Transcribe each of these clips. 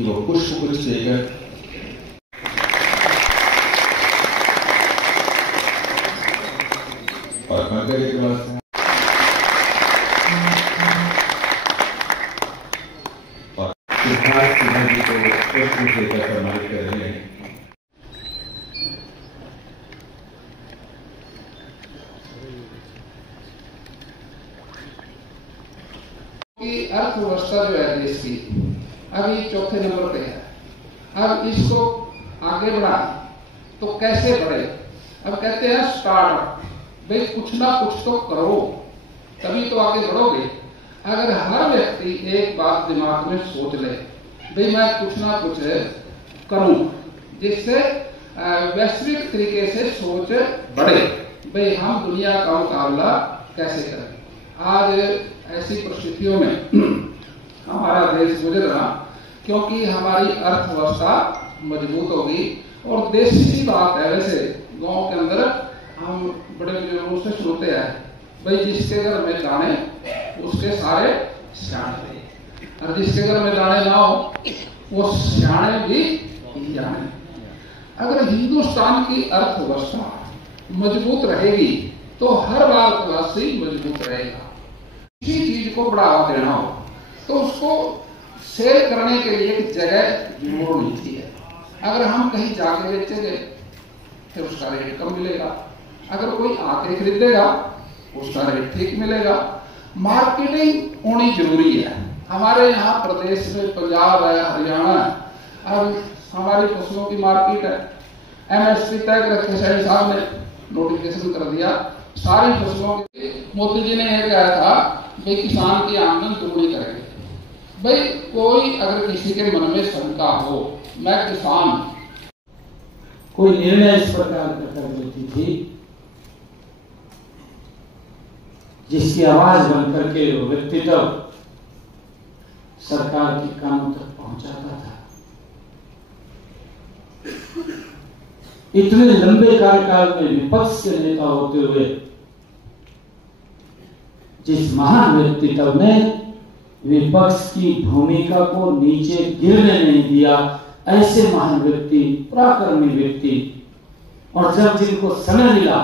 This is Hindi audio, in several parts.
कि वो पुष्प कुछ देकर और पंकज के पास और सिद्धार्थ सिन्हा जी को पुष्प देकर सम्मानित कर रहे हैं। कि अर्थव्यवस्था जो है देश की अभी चौथे नंबर पे है। अब इसको आगे बढ़ा तो कैसे बढ़े? अब कहते हैं स्टार्टअप, भाई कुछ ना कुछ तो करो तभी तो आगे बढ़ोगे। अगर हर व्यक्ति एक बात दिमाग में सोच ले, भाई मैं कुछ ना कुछ करूं जिससे वैश्विक तरीके से सोच बढ़े, भाई हम दुनिया का मुकाबला कैसे करें। आज ऐसी परिस्थितियों में हमारा देश गुजर रहा क्योंकि हमारी अर्थव्यवस्था मजबूत होगी। और देसी सी बात है, वैसे गांव के अंदर हम बड़े बुजुर्गों से सुनते हैं, भाई जिसके घर में दाने उसके सारे सियाने, और जिसके घर में दाने ना हो वो सियाने भी जाने। अगर हिंदुस्तान की अर्थव्यवस्था मजबूत रहेगी तो हर भारतवासी मजबूत रहेगा। किसी चीज को बढ़ावा देना हो तो उसको सेल करने के लिए एक जगह जरूर मिलती है। अगर हम कहीं जाके बेचेंगे फिर उसका रेट कम मिलेगा, अगर कोई आके खरीदेगा उसका रेट ठीक मिलेगा। मार्केटिंग होनी जरूरी है। हमारे यहाँ प्रदेश में पंजाब है, हरियाणा है, अब हमारी फसलों की मार्केट है। MSP तय कर रखे सैनी साहब ने नोटिफिकेशन कर दिया सारी फसलों के। मोदी जी ने यह कहा था भाई किसान की आमदन दोगुनी करेंगे। भाई कोई अगर किसी के मन में शंका हो, मैं किसान, कोई निर्णय इस प्रकार का कर देती थी जिसकी आवाज बनकर के व्यक्तित्व सरकार के कानों तक पहुंचाता था। इतने लंबे कार्यकाल में विपक्ष के नेता होते हुए जिस महान व्यक्तित्व ने विपक्ष की भूमिका को नीचे गिरने नहीं दिया, ऐसे महान व्यक्ति, पराक्रमी व्यक्ति, और जब जिनको समय मिला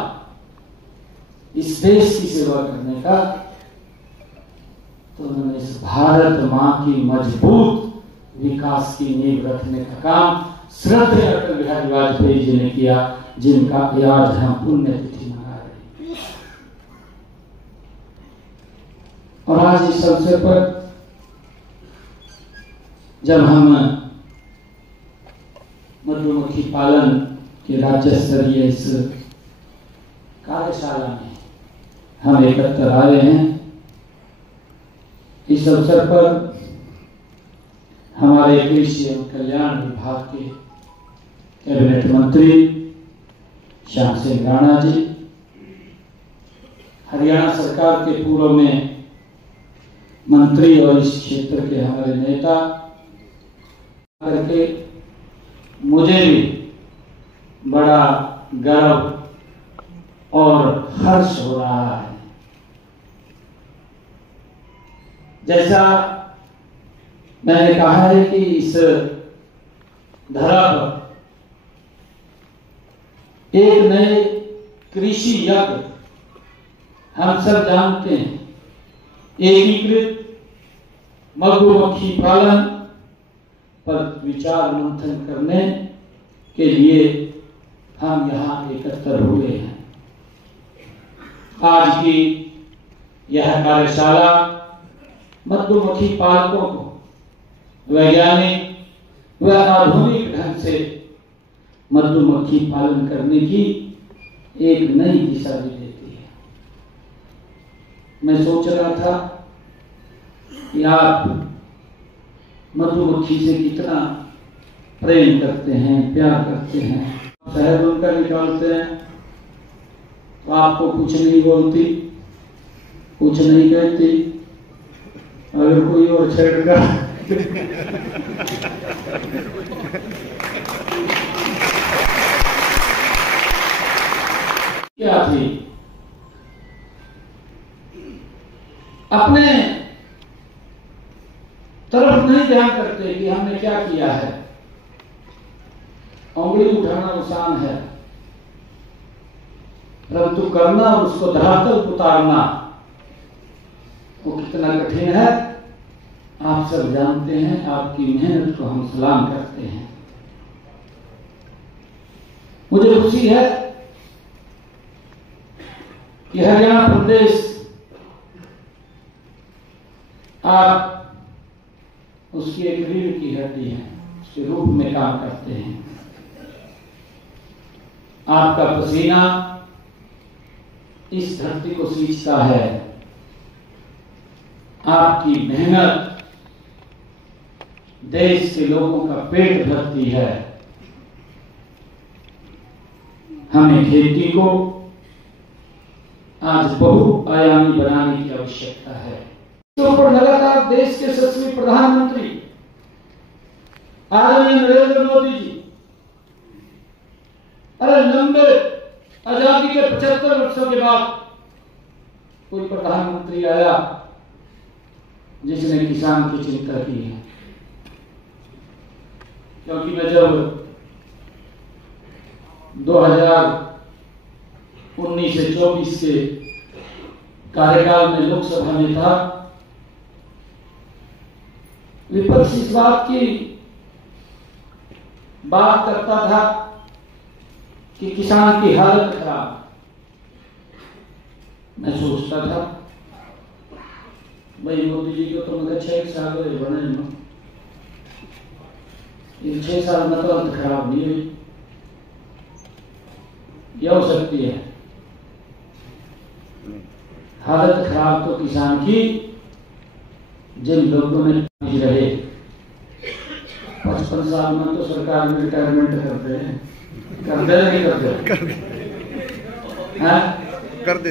इस देश की सेवा करने का तो उन्होंने इस भारत मां की मजबूत विकास की नींव रखने का काम श्रद्धेय अटल बिहारी वाजपेयी जी ने किया, जिनका आज हम पुण्यतिथि मना रहे हैं। और आज इस अवसर पर जब हम मधुमक्खी पालन के राज्य स्तरीय इस कार्यशाला में हम एकत्र आए हैं, इस अवसर पर हमारे कृषि एवं कल्याण विभाग के कैबिनेट मंत्री श्याम सिंह राणा जी, हरियाणा सरकार के पूर्व में मंत्री और इस क्षेत्र के हमारे नेता करके मुझे भी बड़ा गर्व और हर्ष हो रहा है। जैसा मैंने कहा है कि इस धरा पर एक नए कृषि यज्ञ, हम सब जानते हैं, एकीकृत मधुमक्खी पालन पर विचार मंथन करने के लिए हम यहाँ एकत्र हुए हैं। आज की यह कार्यशाला मधुमक्खी पालकों को वैज्ञानिक व आधुनिक ढंग से मधुमक्खी पालन करने की एक नई दिशा भी देती है। मैं सोच रहा था कि आप मधुमक्खी से कितना प्रेम करते हैं, प्यार करते हैं। शहद उनका निकालते हैं तो आपको कुछ नहीं बोलती, कुछ नहीं कहती, अगर कोई और छेड़ेगा क्या थी, अपने तरफ नहीं ध्यान करते कि हमने क्या किया है। उंगली उठाना आसान है, परंतु करना और उसको धरातल उतारना वो कितना कठिन है आप सब जानते हैं। आपकी मेहनत को हम सलाम करते हैं। मुझे खुशी है कि हरियाणा प्रदेश आप उसकी एक रीढ़ की हड्डी है, उसके रूप में काम करते हैं। आपका पसीना इस धरती को सींचता है, आपकी मेहनत देश के लोगों का पेट भरती है। हमें खेती को आज बहुआयामी बनाने की आवश्यकता है। तो ऊपर लगातार देश के यशस्वी प्रधानमंत्री आदरणीय नरेंद्र मोदी जी, अरे लंबे आजादी के 75 वर्षों के बाद कोई प्रधानमंत्री आया जिसने किसान की चिंता की है। क्योंकि मैं जब 2019 से 24 के कार्यकाल में लोकसभा में था, विपक्ष इस बात की बात करता था कि किसान की हालत खराब। मैं सोचता था भाई मोदी जी को तो मगर 6 साल बने ना, इन 6 साल में तो हालत खराब नहीं हुई, क्या हो सकती है हालत खराब तो किसान की जिन लोगों ने रहे 55 साल में तो सरकार में रिटायरमेंट करते हैं, करते नहीं करते कर दे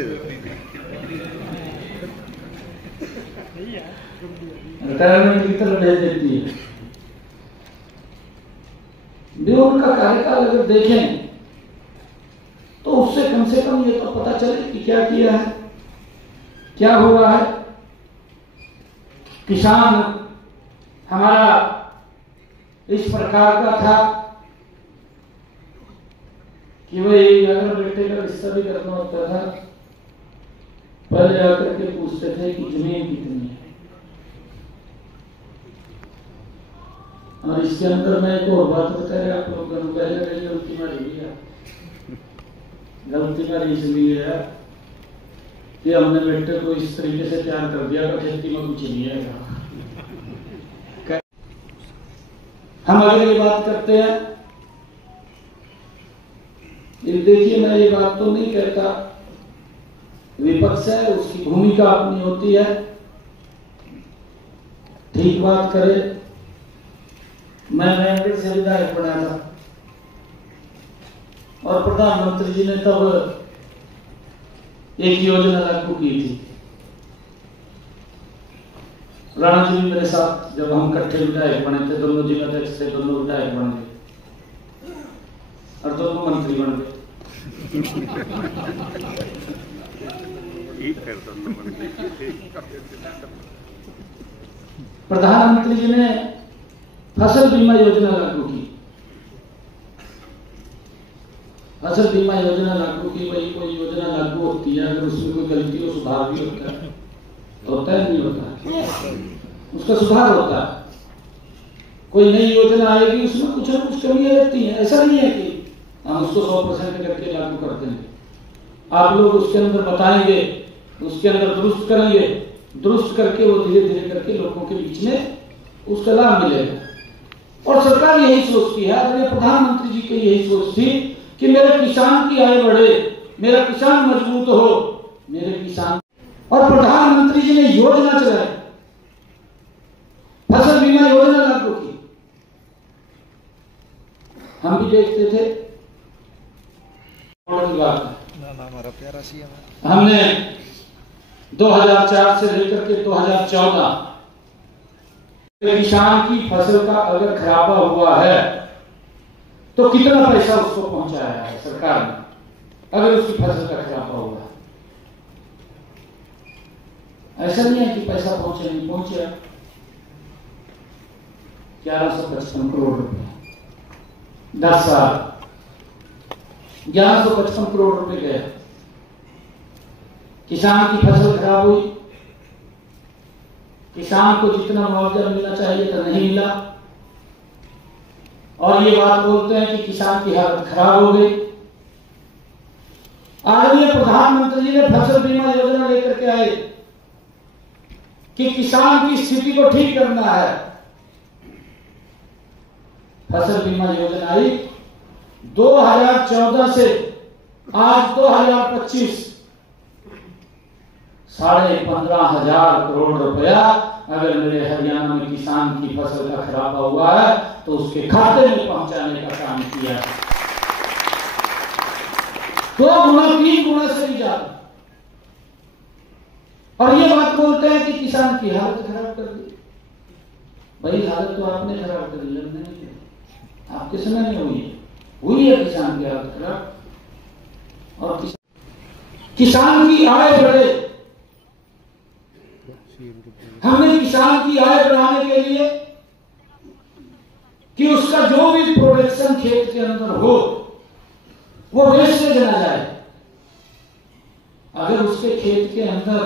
रिटायरमेंट की तरफ भेज देती है। भी उनका कार्यकाल अगर देखें तो उससे कम से कम ये तो पता चले कि क्या किया है, क्या हुआ है। किसान हमारा इस प्रकार का था कि वही अगर बेटे का रिश्ता भी करना होता था पहले आकर के पूछते थे कि जमीन कितनी है। और इसके अंदर मैं एक और बात बता रहा आप लोग गलती मारी है, गलती मारी इसलिए है कि हमने बेटे को इस तरीके से तैयार कर दिया कि खेती में कुछ नहीं है। हम अगर ये बात करते हैं, देखिए मैं ये बात तो नहीं कहता, विपक्ष है उसकी भूमिका अपनी होती है, ठीक बात करे। मैं से विधायक बना था और प्रधानमंत्री जी ने तब एक योजना लागू की थी। राणा जी भी मेरे साथ जब हम इकट्ठे विधायक बने थे, दोनों जिलाध्यक्ष थे, दोनों विधायक बन गए और दोनों मंत्री बन गए। प्रधानमंत्री जी ने फसल बीमा योजना लागू की। फसल बीमा योजना लागू की, वही कोई योजना लागू होती है, अगर उसमें कोई गलती हो सुधार भी होता है, होता है नहीं होता, उसका सुधार होता है। कोई नई योजना आएगी उसमें कुछ न कुछ कमियां रहती हैं, ऐसा नहीं है कि हम उसको 100% करके लागू कर देंगे। आप लोग उसके अंदर बताएंगे, उसके अंदर दुरुस्त करेंगे, दुरुस्त करके वो धीरे धीरे करके लोगों के बीच में उसका लाभ मिलेगा। और सरकार यही सोचती है, आदरणीय प्रधानमंत्री जी की यही सोच थी कि मेरे किसान की आय बढ़े, मेरा किसान मजबूत हो, मेरे किसान। और प्रधानमंत्री जी ने योजना चलाई, फसल बीमा योजना लागू की। हम भी देखते थे, हमारा प्यारा सीएम हमने 2004 से लेकर के 2014 किसान की फसल का अगर खराबा हुआ है तो कितना पैसा उसको पहुंचाया है सरकार ने, अगर उसकी फसल का खराबा हुआ है। ऐसा नहीं है कि पैसा पहुंचे नहीं पहुंचे। 1155 करोड़ रुपए, 10 साल 1155 करोड़ रुपए गए। किसान की फसल खराब हुई, किसान को जितना मुआवजा मिलना चाहिए था नहीं मिला, और ये बात बोलते हैं कि किसान की हालत खराब हो गई। आदरणीय प्रधानमंत्री जी ने फसल बीमा योजना लेकर के आए कि किसान की स्थिति को ठीक करना है। फसल बीमा योजना आई 2014 से आज 2025, 15,500 करोड़ रुपया अगर मेरे हरियाणा में किसान की फसल का खराबा हुआ है तो उसके खाते में पहुंचाने का काम किया है। 2 गुना 3 गुना से भी ज्यादा। और ये बात बोलते हैं कि किसान की हालत खराब कर दी। भाई हालत तो आपने खराब कर दी, नहीं आपके समय में हुई है किसान की हालत खराब। और किसान की आय बढ़े, हमने किसान की आय बढ़ाने के लिए कि उसका जो भी प्रोडक्शन खेत के अंदर हो वो वेस्टेज ना जाए। अगर उसके खेत के अंदर